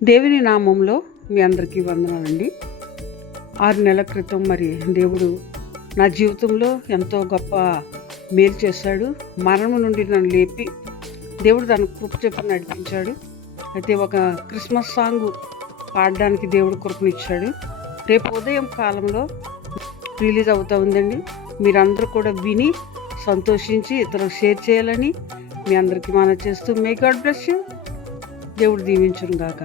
దేవుని నామంలో మీ అందరికీ వందనాలండి. 6 నెలల క్రితం మరి దేవుడు నా జీవితంలో ఎంతో గొప్ప మేలు చేశాడు. మరణం నుండి నన్ను లేపి దేవుడు తన కృప చెప్పి నడిపించాడు. అయితే ఒక క్రిస్మస్ సాంగ్ పాడడానికి దేవుడు కృపనిచ్చాడు. రేపు ఉదయం కాలంలో రిలీజ్ అవుతూ ఉందండి. మీరందరూ కూడా విని సంతోషించి ఇతరులకు షేర్ చేయాలని మీ అందరికీ మనవి చేస్తూ మే గాడ్ బ్లెస్ యూ. దేవుడు దీవించును గాక.